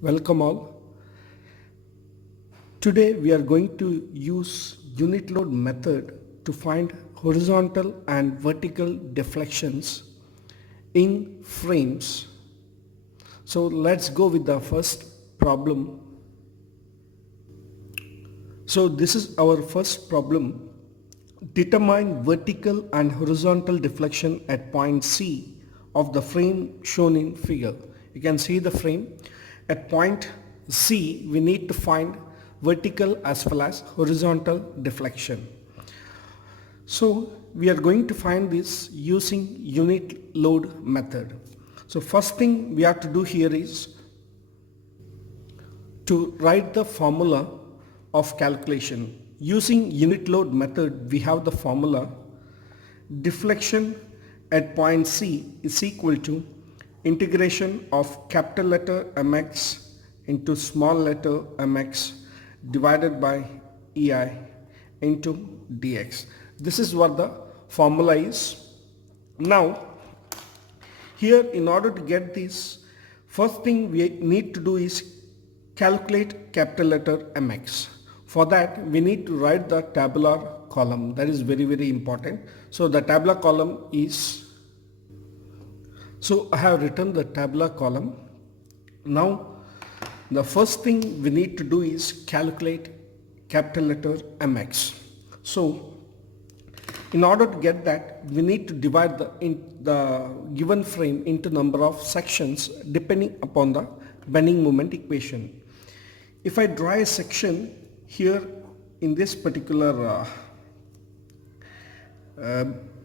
Welcome all. Today we are going to use unit load method to find horizontal and vertical deflections in frames. So let's go with the first problem. So this is our first problem. Determine vertical and horizontal deflection at point C of the frame shown in figure. You can see the frame. At point C, we need to find vertical as well as horizontal deflection. So we are going to find this using unit load method. So first thing we have to do here is to write the formula of calculation. Using unit load method, we have the formula deflection at point C is equal to integration of capital letter mx into small letter mx divided by ei into dx. This is what the formula is. Now here, in order to get this, first thing we need to do is calculate capital letter mx. For that, we need to write the tabular column. That is very important. So the tabular column is, so I have written the tabular column. Now the first thing we need to do is calculate capital letter mx. So in order to get that, we need to divide the given frame into number of sections depending upon the bending moment equation. If I draw a section here in this particular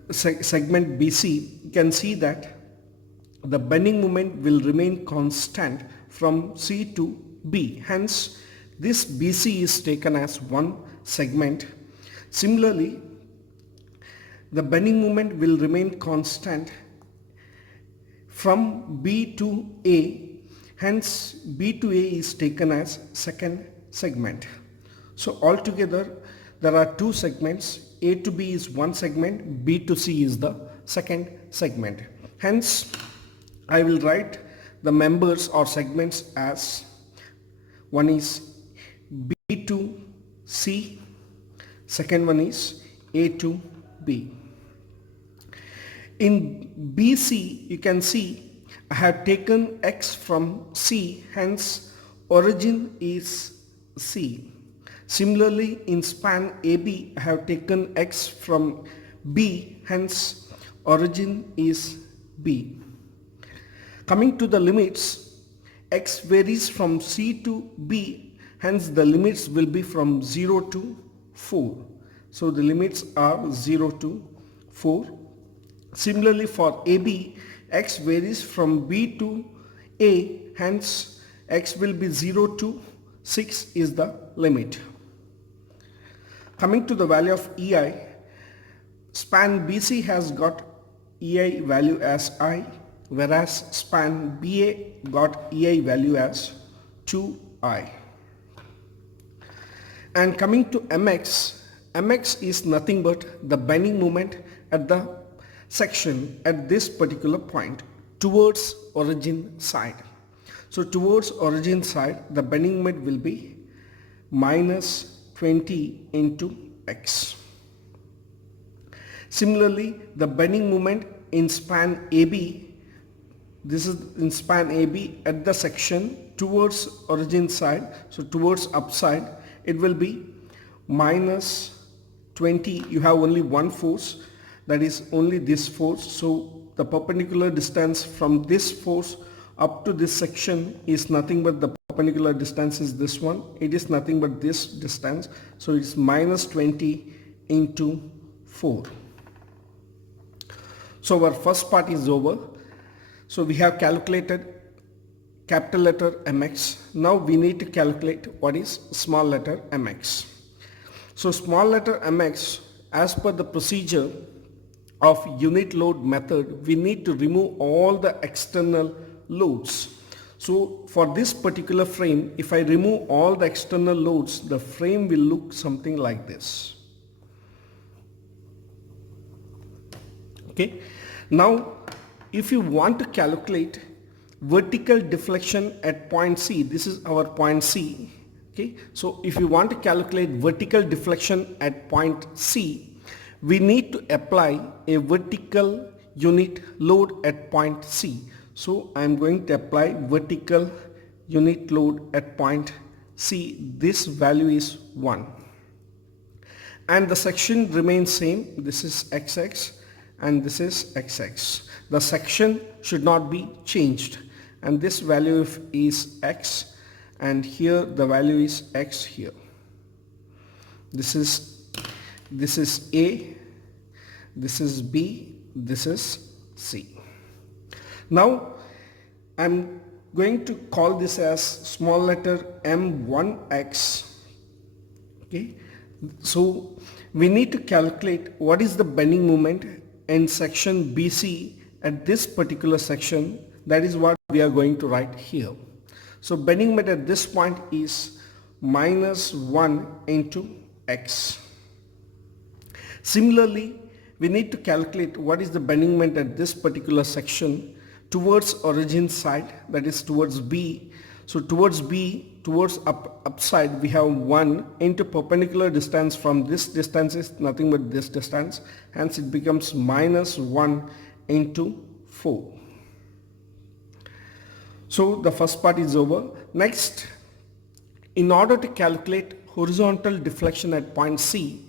segment BC, you can see that the bending moment will remain constant from C to B. Hence, this BC is taken as one segment. Similarly, the bending moment will remain constant from B to A. Hence, B to A is taken as second segment. So altogether, there are two segments. A to B is one segment, B to C is the second segment. Hence, I will write the members or segments as one is B to C, second one is A to B. In BC, you can see I have taken X from C, hence origin is C. Similarly, in span AB, I have taken X from B, hence origin is B. Coming to the limits, X varies from C to B, hence the limits will be from 0 to 4. So the limits are 0 to 4. Similarly for AB, X varies from B to A, hence X will be 0 to 6 is the limit. Coming to the value of EI, span BC has got EI value as I, whereas span BA got EI value as 2I. And coming to MX is nothing but the bending moment at the section at this particular point towards origin side. So towards origin side, the bending moment will be minus 20 into X. Similarly, the bending moment in span AB, this is in span AB at the section towards origin side, so towards upside, it will be minus 20. You have only one force, that is only this force. So the perpendicular distance from this force up to this section is nothing but the perpendicular distance is this one. It is nothing but this distance. So it's minus 20 into 4. So our first part is over. So we have calculated capital letter MX. Now we need to calculate what is small letter mx. So small letter mx, as per the procedure of unit load method, we need to remove all the external loads. So for this particular frame, if I remove all the external loads, the frame will look something like this. Okay. Now if you want to calculate vertical deflection at point C. This is our point C. Okay, so if you want to calculate vertical deflection at point C, we need to apply a vertical unit load at point C. So I am going to apply vertical unit load at point C. This value is 1. And the section remains same. This is XX and this is XX. The section should not be changed. And this value is X, and here the value is X here. This is A, this is B, this is C. Now I'm going to call this as small letter M1X. Okay, so we need to calculate what is the bending moment in section BC at this particular section. That is what we are going to write here. So bending moment at this point is minus 1 into X. Similarly, we need to calculate what is the bending moment at this particular section towards origin side, that is towards B. So towards B, towards upside, we have 1 into perpendicular distance from this distance is nothing but this distance. Hence it becomes minus 1 into 4. So the first part is over. Next, in order to calculate horizontal deflection at point C,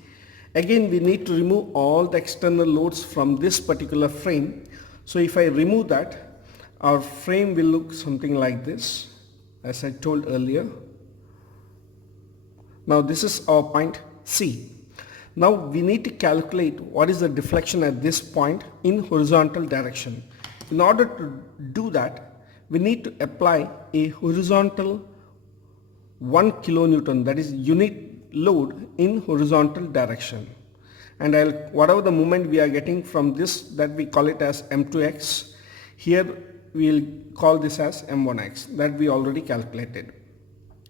again we need to remove all the external loads from this particular frame. So if I remove that, our frame will look something like this, as I told earlier. Now this is our point C. Now we need to calculate what is the deflection at this point in horizontal direction. In order to do that, we need to apply a horizontal 1 kilonewton, that is unit load in horizontal direction. And whatever the moment we are getting from this, that we call it as M2X, here we will call this as M1X, that we already calculated.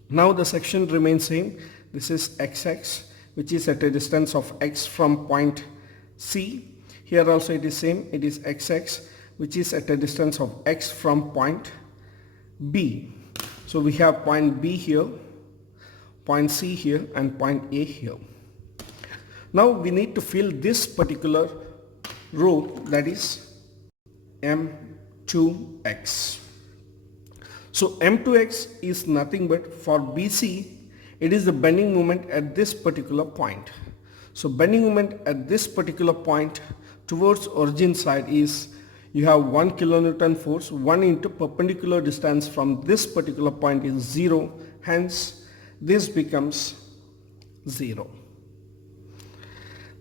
Now the section remains same. This is XX, which is at a distance of X from point C. Here also it is same, it is XX, which is at a distance of X from point B. So we have point B here, point C here, and point A here. Now we need to fill this particular row, that is M2X. So M2X is nothing but, for BC, it is the bending moment at this particular point. So bending moment at this particular point towards origin side is, you have 1 kilonewton force, 1 into perpendicular distance from this particular point is 0, hence this becomes 0.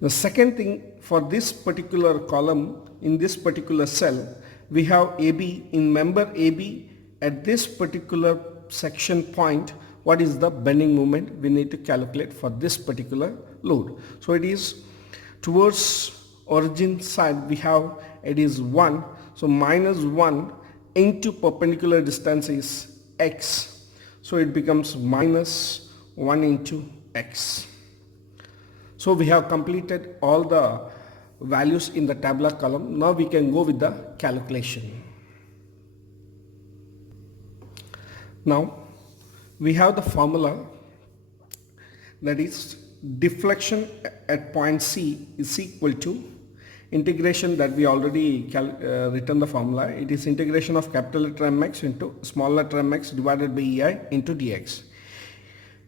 The second thing, for this particular column, in this particular cell, we have AB. In member AB, at this particular section point, what is the bending moment we need to calculate for this particular load. So it is towards origin side, we have, it is 1, so minus 1 into perpendicular distance is X, so it becomes minus 1 into X. So we have completed all the values in the tabular column. Now we can go with the calculation. Now we have the formula, that is deflection at point C is equal to integration, that we already written the formula. It is integration of capital letter mx into small letter mx divided by ei into dx.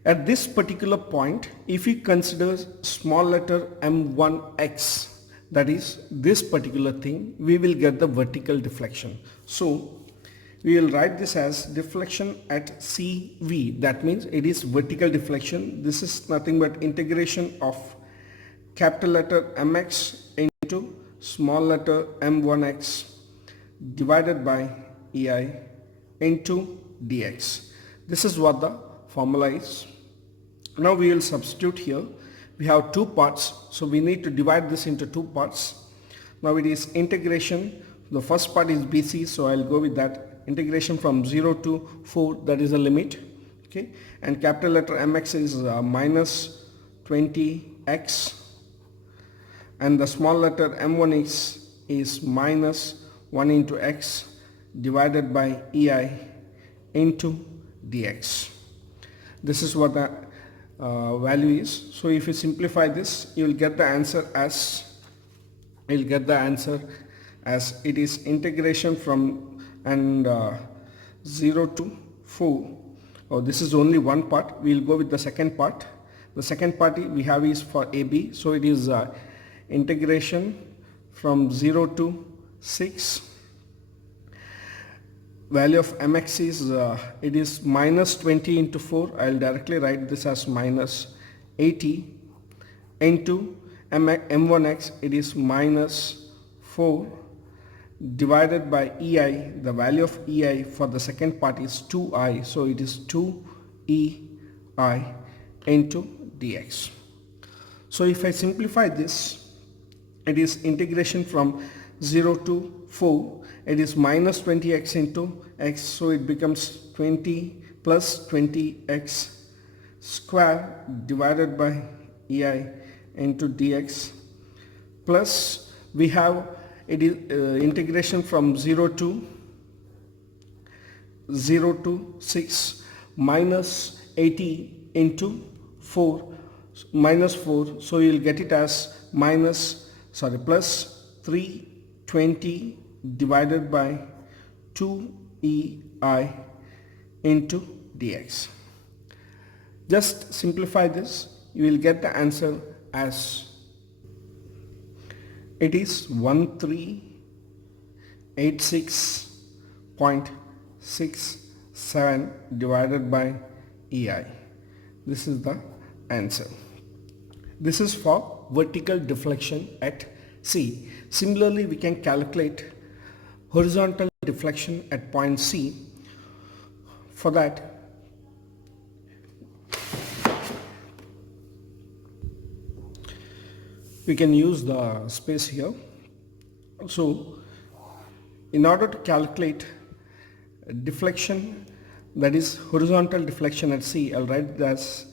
At this particular point, if we consider small letter m1x, that is this particular thing, we will get the vertical deflection. So we will write this as deflection at CV. That means it is vertical deflection. This is nothing but integration of capital letter mx into small letter m1x divided by ei into dx. This is what the formula is. Now we will substitute here. We have two parts, so we need to divide this into two parts. Now it is integration. The first part is BC, so I'll go with that. Integration from 0 to 4, that is a limit. Okay, and capital letter mx is minus 20x, and the small letter m1 is minus 1 into x divided by EI into dx. This is what the value is. So if you simplify this, you will get the answer as it is integration from 0 to 4. Oh, this is only one part. We will go with the second part. The second part we have is for AB. So it is integration from 0 to 6. Value of mx is it is minus 20 into 4. I will directly write this as minus 80 into m1x, it is minus 4 divided by EI. The value of EI for the second part is 2i, so it is 2EI into dx. So if I simplify this, it is integration from 0 to 4. It is minus 20x into x, so it becomes 20 plus 20x square divided by EI into dx, plus we have it is integration from 0 to 6 minus 80 into 4 minus 4, so you will get it as plus 320 divided by 2EI into dx. Just simplify this, you will get the answer as it is 1386.67 divided by EI. This is the answer. This is for vertical deflection at C. Similarly, we can calculate horizontal deflection at point C. For that, we can use the space here. So in order to calculate deflection, that is horizontal deflection at C, I'll write this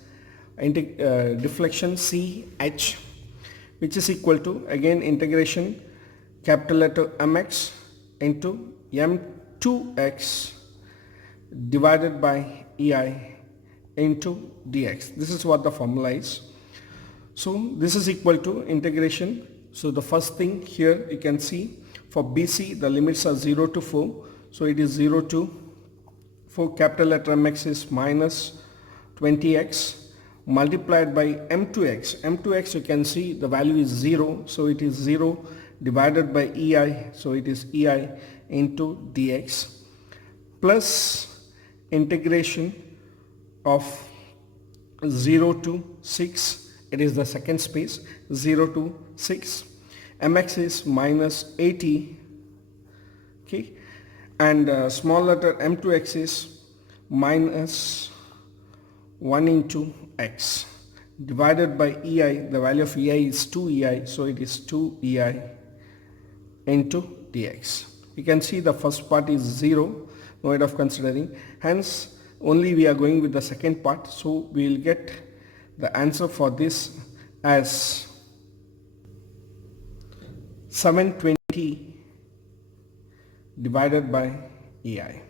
deflection CH, which is equal to again integration capital letter mx into m2x divided by EI into dx. This is what the formula is. So this is equal to integration. So the first thing here you can see for BC the limits are 0 to 4. So it is 0 to 4, capital letter mx is minus 20x multiplied by m2x. m2x you can see the value is 0. So it is 0 divided by EI. So it is EI into dx plus integration of 0 to 6. It is the second space, 0 to 6. mx is minus 80, okay, and small letter m2x is minus 1 into x divided by EI. The value of EI is 2EI, so it is 2EI into dx. You can see the first part is 0, no need of considering, hence only we are going with the second part. So we will get the answer for this as 720 divided by EI.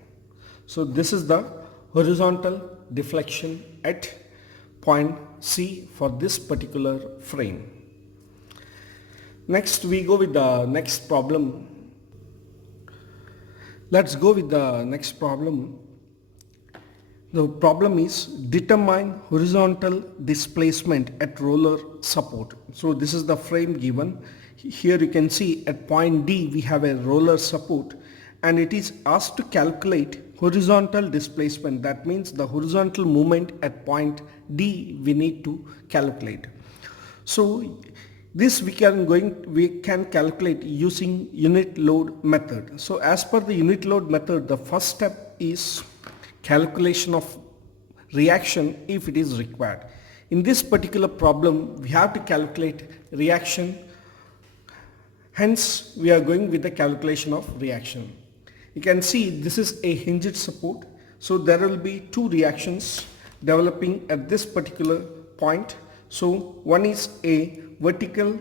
So this is the horizontal deflection at point C for this particular frame. Next we go with the next problem. Let's go with the next problem. The problem is determine horizontal displacement at roller support. So this is the frame given. Here you can see at point D we have a roller support and it is asked to calculate horizontal displacement. That means the horizontal movement at point D we need to calculate. So this we can calculate using unit load method. So as per the unit load method, the first step is calculation of reaction if it is required. In this particular problem we have to calculate reaction, hence we are going with the calculation of reaction. You can see this is a hinged support, so there will be two reactions developing at this particular point. So one is a vertical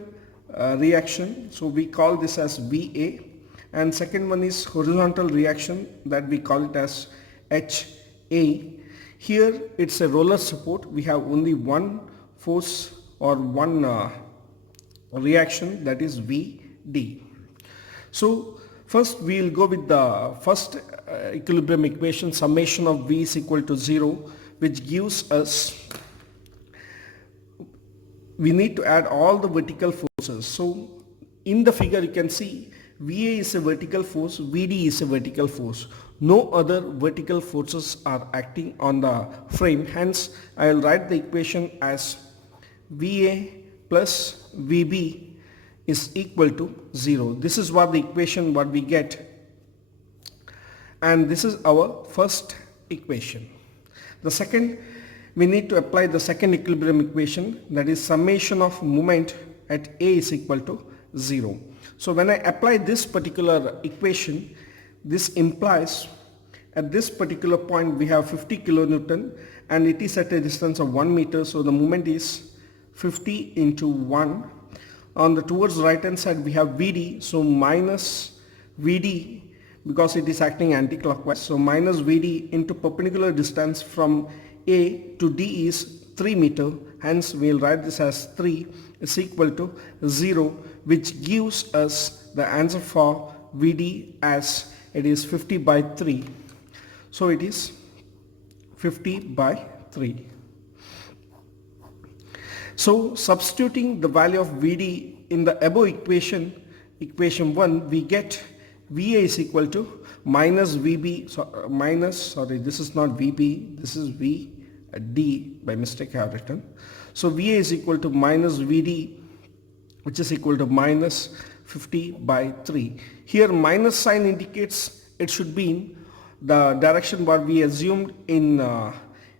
reaction, so we call this as VA, and second one is horizontal reaction, that we call it as HA. Here it's a roller support. We have only one force or one reaction, that is VD. So first we will go with the first equilibrium equation, summation of V is equal to 0, which gives us, we need to add all the vertical forces. So in the figure you can see VA is a vertical force, VD is a vertical force. No other vertical forces are acting on the frame. Hence I will write the equation as VA plus VB is equal to 0. This is what the equation what we get, and this is our first equation. The second, we need to apply the second equilibrium equation, that is summation of moment at A is equal to 0. So when I apply this particular equation, this implies at this particular point we have 50 kilonewton and it is at a distance of 1 meter, so the moment is 50 into 1. On the towards right hand side we have VD, so minus VD because it is acting anti-clockwise, so minus VD into perpendicular distance from A to D is 3 meter, hence we will write this as 3 is equal to 0, which gives us the answer for VD as it is 50 by 3. So it is 50 by 3. So substituting the value of VD in the above equation, equation 1, we get VA is equal to minus VB, this is not VB, this is VD, by mistake I have written. So VA is equal to minus VD, which is equal to minus 50 by 3. Here minus sign indicates it should be in the direction what we assumed in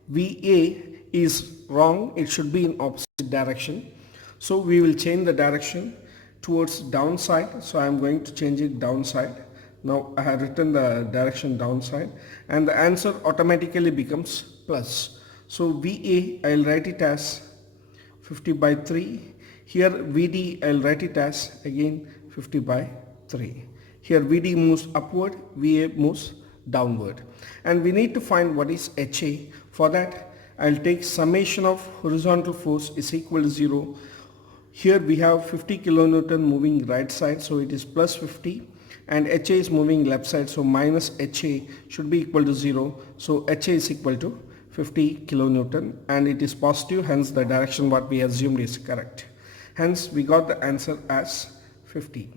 VA is wrong, it should be in opposite direction. So we will change the direction towards downside, so I am going to change it downside. Now I have written the direction downside and the answer automatically becomes plus. So VA I will write it as 50 by 3. Here VD I will write it as again 50 by 3. Here VD moves upward, VA moves downward, and we need to find what is HA. For that I will take summation of horizontal force is equal to 0. Here we have 50 kilonewton moving right side, so it is plus 50, and HA is moving left side, so minus HA should be equal to 0. So HA is equal to 50 kilonewton and it is positive, hence the direction what we assumed is correct. Hence we got the answer as 50.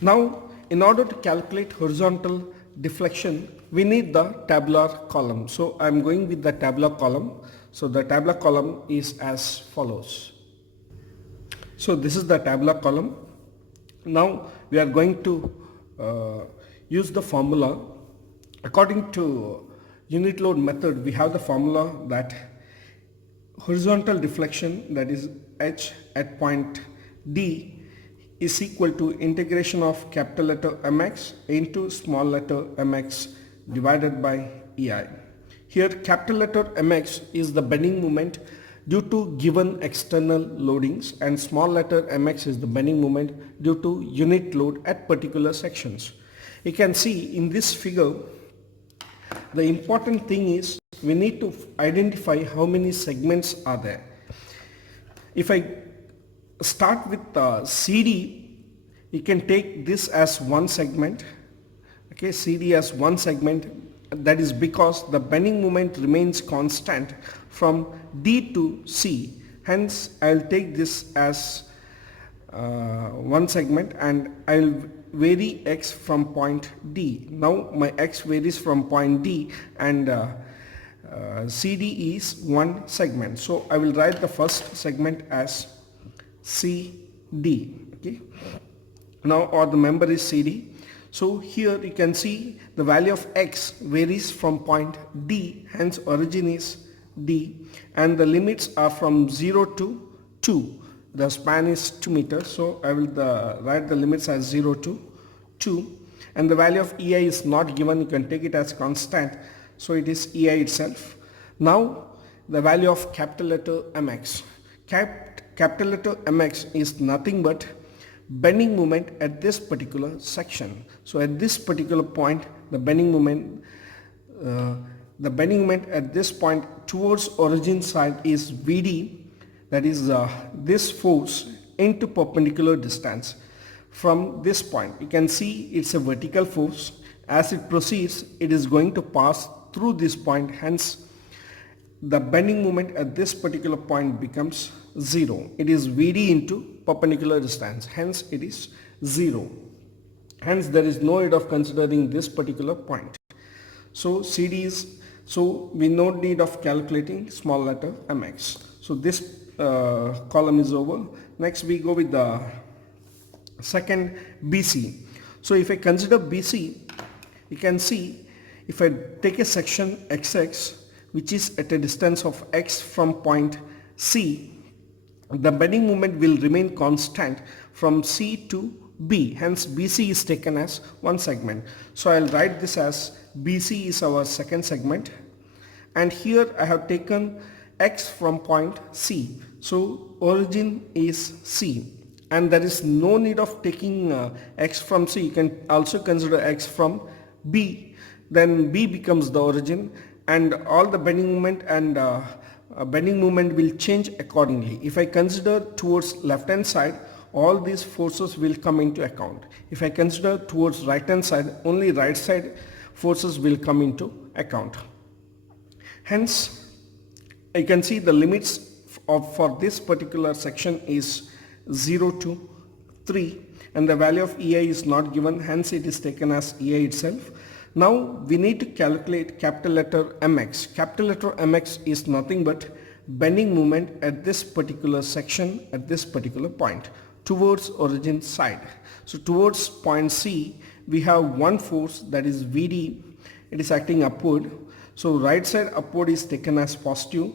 Now in order to calculate horizontal deflection, we need the tabular column. So I am going with the tabular column. So the tabular column is as follows. So this is the tabular column. Now we are going to use the formula. According to unit load method, we have the formula that horizontal deflection, that is H at point D, is equal to integration of capital letter mx into small letter mx divided by EI. Here capital letter mx is the bending moment due to given external loadings, and small letter mx is the bending moment due to unit load at particular sections. You can see in this figure, the important thing is we need to identify how many segments are there. If I start with CD, you can take this as one segment. Okay, CD as one segment. That is because the bending moment remains constant from D to C. Hence, I will take this as one segment and I will vary X from point D. Now my X varies from point D and CD is one segment. So I will write the first segment as CD. Okay. Now or the member is CD. So here you can see the value of X varies from point D, hence origin is D, and the limits are from 0 to 2. The span is 2 meters, so I will write the limits as 0 to 2, and the value of EI is not given, you can take it as constant, so it is EI itself. Now the value of capital letter MX. Capital letter MX is nothing but bending moment at this particular section. So at this particular point, the bending moment at this point towards origin side is Vd, that is this force into perpendicular distance from this point. You can see it's a vertical force. As it proceeds, it is going to pass through this point, hence the bending moment at this particular point becomes 0. It is Vd into perpendicular distance, hence it is 0. Hence there is no need of considering this particular point. So CD is, so we no need of calculating small letter mx. So this column is over. Next we go with the second BC. So if I consider BC, you can see if I take a section XX which is at a distance of x from point C, the bending moment will remain constant from C to B. Hence BC is taken as one segment. So I'll write this as BC is our second segment, and here I have taken x from point C. So origin is C, and there is no need of taking x from C. You can also consider x from B. Then B becomes the origin, and all the bending moment and bending moment will change accordingly. If I consider towards left hand side, all these forces will come into account. If I consider towards right hand side, only right side forces will come into account. Hence you can see the limits for this particular section is 0 to 3, and the value of EI is not given, hence it is taken as EI itself. Now we need to calculate capital letter mx. Capital letter mx is nothing but bending moment at this particular section at this particular point towards origin side. So towards point C we have one force, that is Vd. It is acting upward. So right side upward is taken as positive,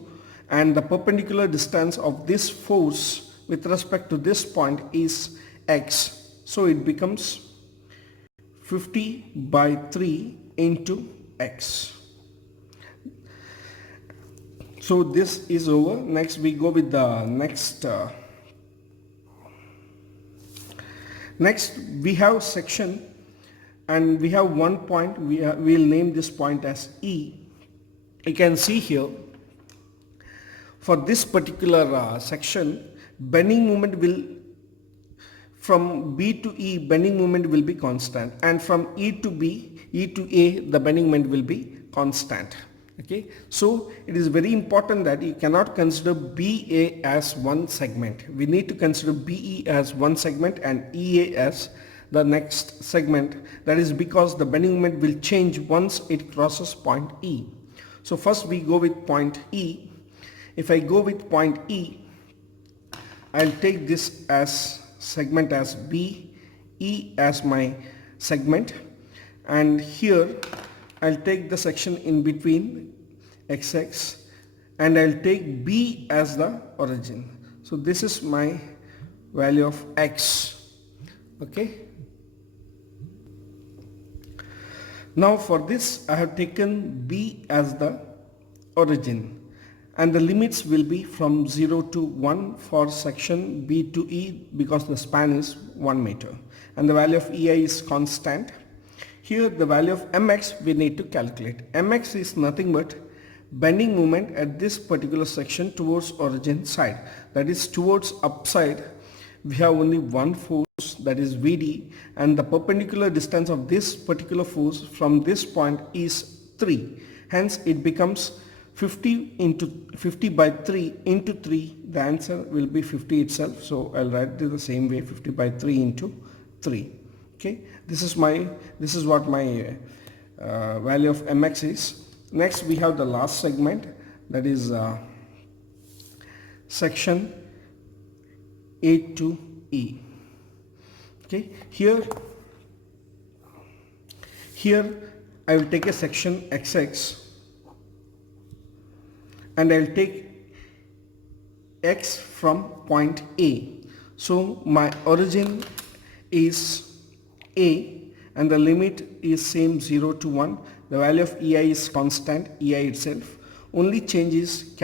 and the perpendicular distance of this force with respect to this point is x. So it becomes 50 by 3 into x. So this is over. Next we go with the next. Next we have section, and we have one point. We'll name this point as E. You can see here for this particular section, bending moment will, from B to E, bending moment will be constant, and from E to B, E to A, the bending moment will be constant. Okay, so it is very important that you cannot consider BA as one segment. We need to consider BE as one segment and EA as the next segment. That is because the bending moment will change once it crosses point E. So first we go with point E. If I go with point E, I'll take this as segment as B, E as my segment, and here I'll take the section in between XX, and I'll take B as the origin. So this is my value of X. Okay. Now for this I have taken B as the origin, and the limits will be from 0 to 1 for section B to E because the span is 1 meter, and the value of EI is constant. Here the value of mx we need to calculate. Mx is nothing but bending moment at this particular section towards origin side, that is towards upside. We have only one force, that is Vd, and the perpendicular distance of this particular force from this point is 3. Hence it becomes 50 by 3 into 3. The answer will be 50 itself. So I'll write it the same way, 50 by 3 into 3. Okay, this is what my value of mx is. Next we have the last segment, that is section A to E. Okay, here I will take a section XX, and I'll take x from point A. So my origin is A, and the limit is same 0 to 1. The value of EI is constant, EI itself. Only change is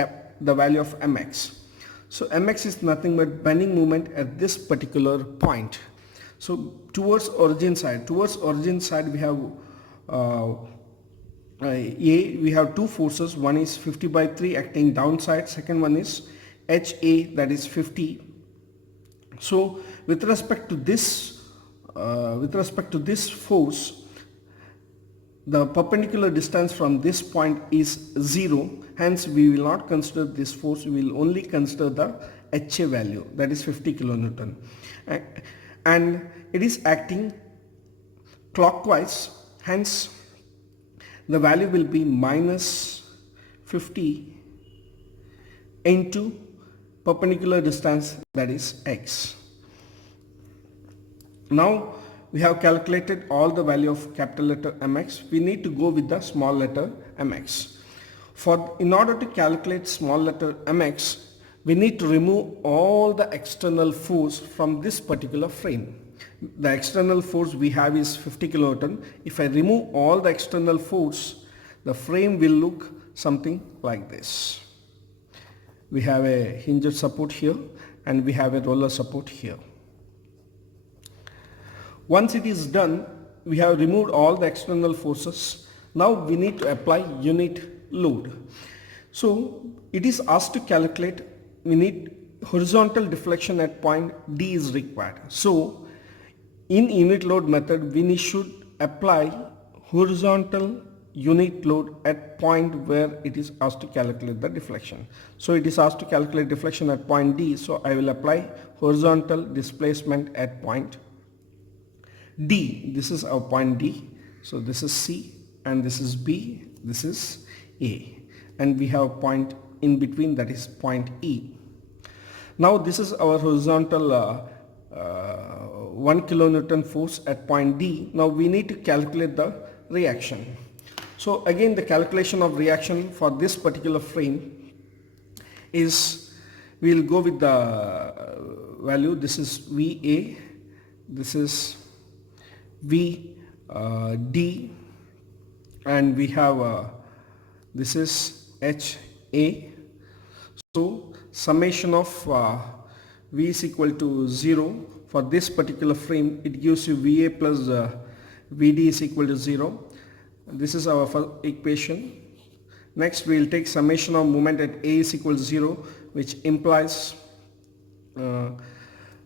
the value of mx. So mx is nothing but bending moment at this particular point. So towards origin side we have we have two forces. One is 50/3 acting downside, second one is HA, that is 50. So with respect to this force, the perpendicular distance from this point is 0, hence we will not consider this force, we will only consider the HA value, that is 50 kilonewton, and it is acting clockwise, hence the value will be minus 50 into perpendicular distance, that is x. Now we have calculated all the value of capital letter mx. We need to go with the small letter mx. In order to calculate small letter mx, we need to remove all the external force from this particular frame. The external force we have is 50 kilonewton. If I remove all the external force, the frame will look something like this. We have a hinged support here and we have a roller support here. Once it is done, we have removed all the external forces. Now we need to apply unit load. So it is asked to calculate, we need horizontal deflection at point D is required. So in unit load method, we should apply horizontal unit load at point where it is asked to calculate the deflection. So it is asked to calculate deflection at point D, so I will apply horizontal displacement at point D. This is our point D. So this is C and this is B, this is A, and we have a point in between, that is point E. Now this is our horizontal 1 kilonewton force at point D. Now we need to calculate the reaction. So again, the calculation of reaction for this particular frame is, we will go with the value, this is VA, this is VD, and we have this is HA. So summation of V is equal to 0 for this particular frame. It gives you VA plus VD is equal to 0. This is our first equation. Next we will take summation of moment at A is equal to 0, which implies you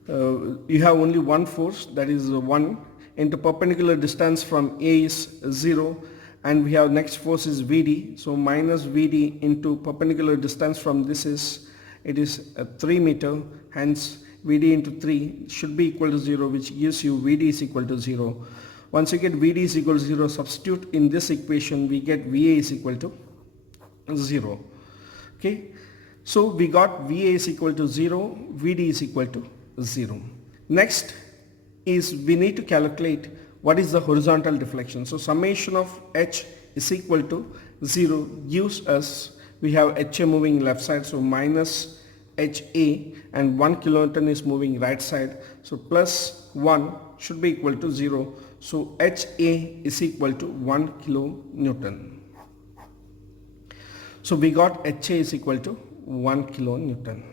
have only one force, that is 1 into perpendicular distance from A is 0, and we have next force is VD, so minus VD into perpendicular distance from this is, it is 3 meter, hence VD into 3 should be equal to 0, which gives you VD is equal to 0. Once you get VD is equal to 0, substitute in this equation, we get VA is equal to 0. Okay, so we got VA is equal to 0, VD is equal to 0. Next is we need to calculate what is the horizontal deflection. So summation of H is equal to 0 gives us, we have HA moving left side, so minus HA, and 1 kilonewton is moving right side, so plus 1 should be equal to 0. So HA is equal to 1 kilonewton. So we got HA is equal to 1 kilonewton.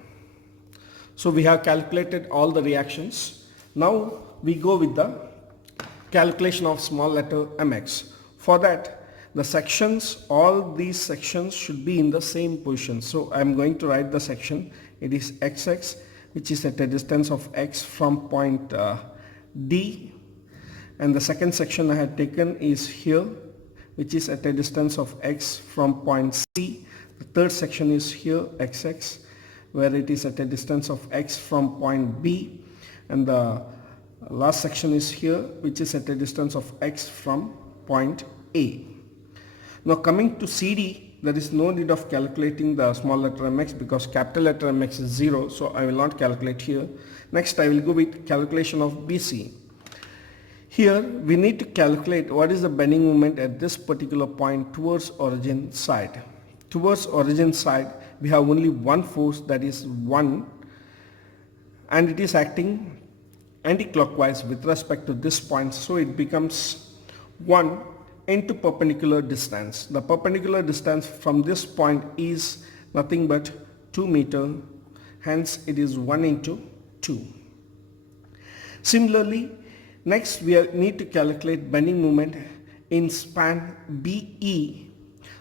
So we have calculated all the reactions. Now we go with the calculation of small letter mx. For that, the sections, all these sections should be in the same position. So I am going to write the section. It is xx, which is at a distance of x from point D, and the second section I had taken is here, which is at a distance of x from point C. The third section is here, xx, where it is at a distance of x from point B, and the last section is here, which is at a distance of x from point A. Now coming to CD, there is no need of calculating the small letter mx because capital letter mx is 0, so I will not calculate here. Next I will go with calculation of BC. Here we need to calculate what is the bending moment at this particular point towards origin side. Towards origin side we have only one force, that is 1, and it is acting anti-clockwise with respect to this point, so it becomes 1 into perpendicular distance. The perpendicular distance from this point is nothing but 2 meter, hence it is 1 into 2. Similarly, Next, need to calculate bending moment in span BE.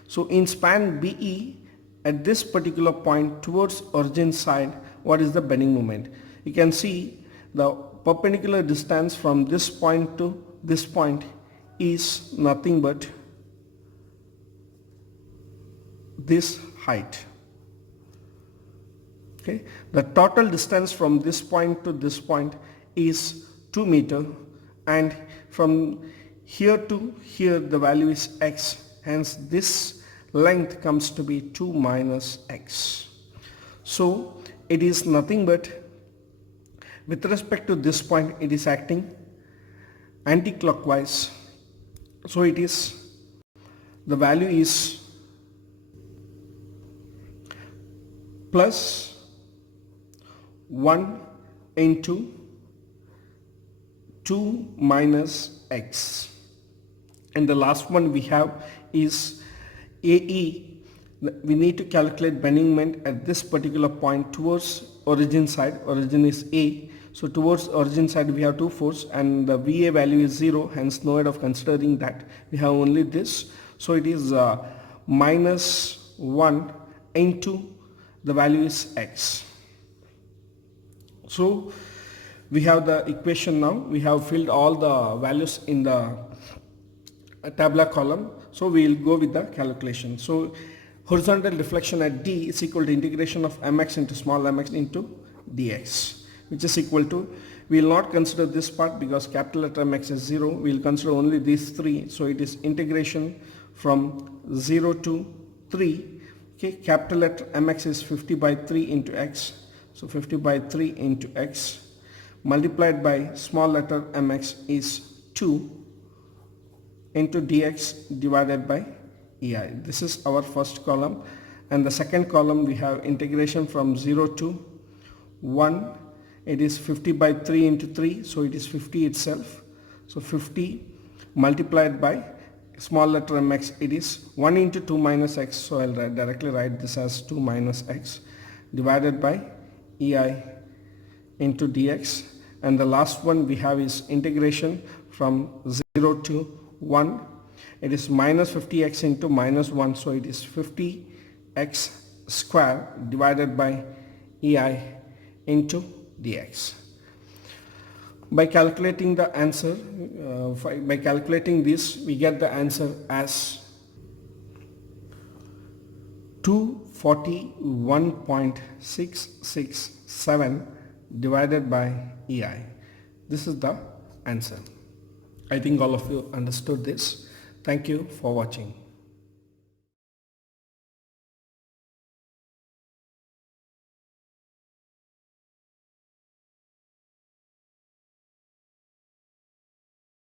So in span BE, at this particular point towards origin side, what is the bending moment? You can see the perpendicular distance from this point to this point is nothing but this height. Okay, the total distance from this point to this point is 2 meter, and from here to here the value is x, hence this length comes to be 2 minus x. So it is nothing but, with respect to this point, it is acting anti-clockwise. So it is, the value is plus 1 into 2 minus x, and the last one we have is AE. We need to calculate bending moment at this particular point towards origin side. Origin is A, so towards origin side we have 2 force, and the VA value is 0, hence no need of considering that. We have only this, so it is minus 1 into the value is x. So we have the equation now. We have filled all the values in the tabular column. So we will go with the calculation. So horizontal deflection at D is equal to integration of mx into small mx into dx, which is equal to, we will not consider this part because capital letter mx is 0. We will consider only these three. So it is integration from 0 to 3. Okay, capital letter mx is 50 by 3 into x. So 50 by 3 into x multiplied by small letter mx is 2 into dx divided by ei. This is our first column, and the second column we have integration from 0 to 1. It is 50 by 3 into 3, so it is 50 itself. So 50 multiplied by small letter mx, it is 1 into 2 minus x, so I'll directly write this as 2 minus x divided by ei into dx, and the last one we have is integration from 0 to 1. It is minus 50x into minus 1, so it is 50x square divided by ei into dx. By calculating the answer, by calculating this, we get the answer as 241.667 divided by ei. This is the answer. I think all of you understood this. Thank you for watching.